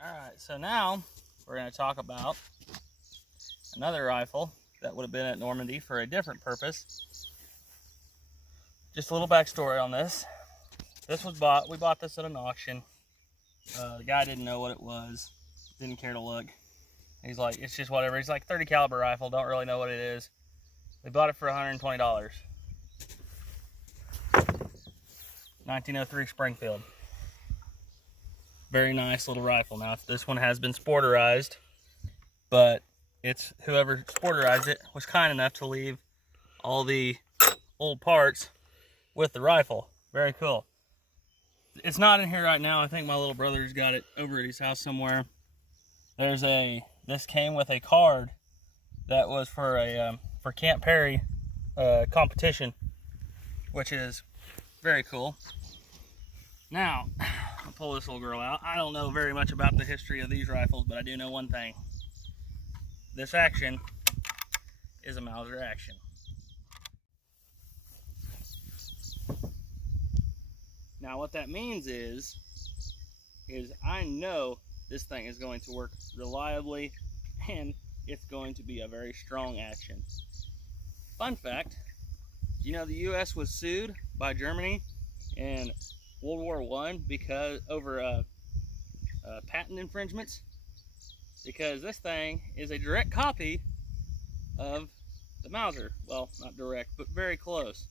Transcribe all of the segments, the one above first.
Alright, so now we're going to talk about another rifle that would have been at Normandy for a different purpose. Just a little backstory on this. This was bought, we bought this at an auction. The guy didn't know what it was, didn't care to look. He's like, it's just whatever. He's like, 30 caliber rifle, don't really know what it is. We bought it for $120. 1903 Springfield. Very nice little rifle. Now, this one has been sporterized, but it's whoever sporterized it was kind enough to leave all the old parts with the rifle. Very cool. It's not in here right now. I think my little brother's got it over at his house somewhere. This came with a card that was for Camp Perry competition, which is very cool. Now, I'll pull this little girl out. I don't know very much about the history of these rifles, but I do know one thing. This action is a Mauser action. Now, what that means is I know this thing is going to work reliably, and it's going to be a very strong action. Fun fact, you know the U.S. was sued by Germany in World War I because over patent infringements, because this thing is a direct copy of the Mauser. Well, not direct, but very close.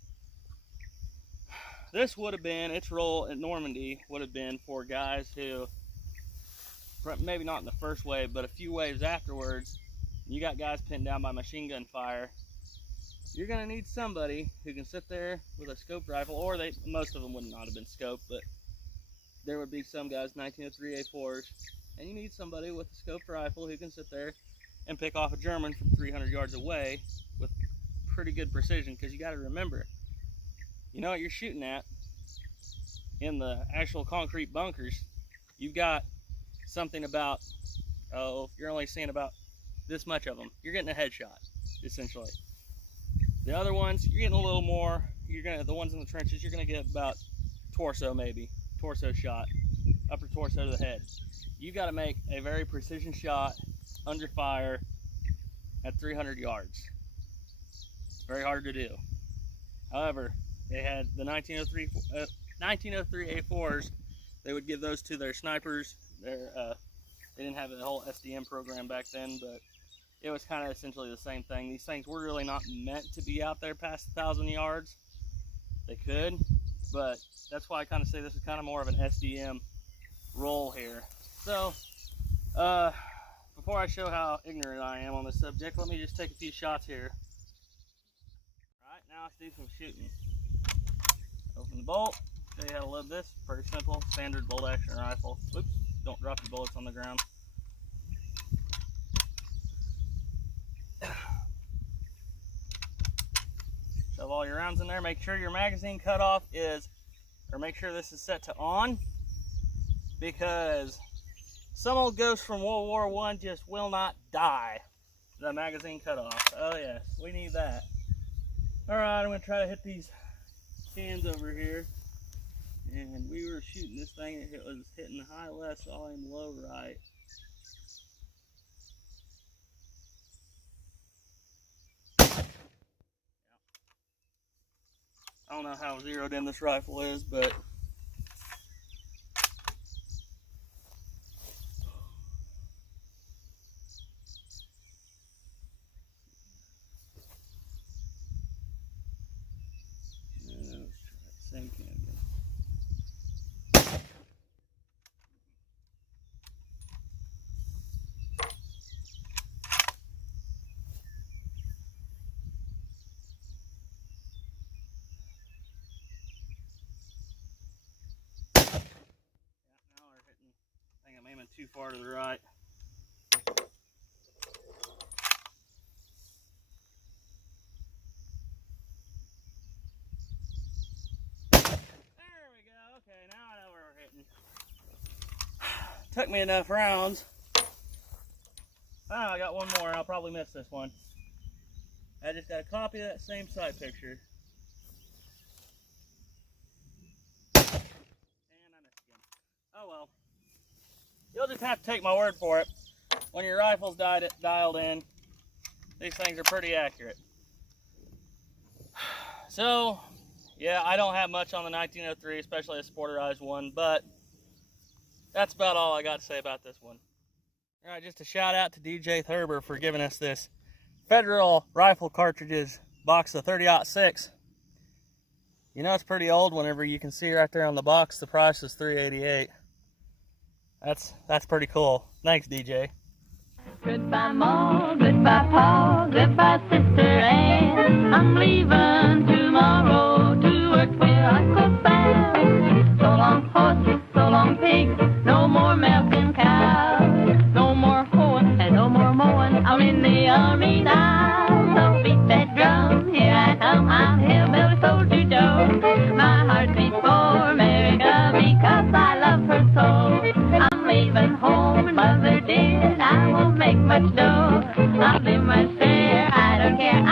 This would have been, its role at Normandy would have been for guys who, maybe not in the first wave, but a few waves afterwards, you got guys pinned down by machine gun fire. You're going to need somebody who can sit there with a scoped rifle, or most of them would not have been scoped, but there would be some guys, 1903 A4s, and you need somebody with a scoped rifle who can sit there and pick off a German from 300 yards away with pretty good precision, because you got to remember, you know what you're shooting at in the actual concrete bunkers. You've got something about, you're only seeing about this much of them. You're getting a headshot, essentially. The other ones, you're getting a little more. The ones in the trenches, you're gonna get about torso, maybe torso shot, upper torso to the head. You got to make a very precision shot under fire at 300 yards. It's very hard to do. However, they had the 1903 A4s. They would give those to their snipers. They didn't have the whole SDM program back then, but it was kind of essentially the same thing. These things were really not meant to be out there past 1,000 yards. They could, but that's why I kind of say this is kind of more of an SDM role here. So, before I show how ignorant I am on this subject, let me just take a few shots here. All right, now let's do some shooting. Open the bolt, show you how to load this. Pretty simple, standard bolt action rifle. Oops, don't drop your bullets on the ground. Shove all your rounds in there. Make sure your magazine cutoff make sure this is set to on, because some old ghost from World War I just will not die. The magazine cutoff. Oh yes, we need that. All right, I'm gonna try to hit these cans over here, and we were shooting this thing. It was hitting high left, saw him low right. I don't know how zeroed in this rifle is, but let's try the same can again. I think I'm aiming too far to the right. There we go. Okay, now I know where we're hitting. Took me enough rounds. Oh, I got one more. I'll probably miss this one. I just got a copy of that same side picture. And I missed again. Oh well. You'll you'll just have to take my word for it. When your rifle's dialed in, these things are pretty accurate. So, yeah, I don't have much on the 1903, especially a sporterized one, but that's about all I got to say about this one. All right, just a shout out to DJ Thurber for giving us this Federal rifle cartridges box of 30-06. You know it's pretty old whenever you can see right there on the box the price is $388. That's pretty cool. Thanks, DJ. Goodbye, Ma, goodbye, Pa, goodbye, Sister Ann. I'm leaving tomorrow to work where I could find. So long, horse, so long, pig, no more milking cows, no more hoeing and no more mowing. I'm in the army now, so beat that drum. Here I come, I'm hillbilly soldier Joe. My heart beats for America because I love her so. I'm leaving home, Mother dear, I won't make much dough. I'll do my share, I don't care.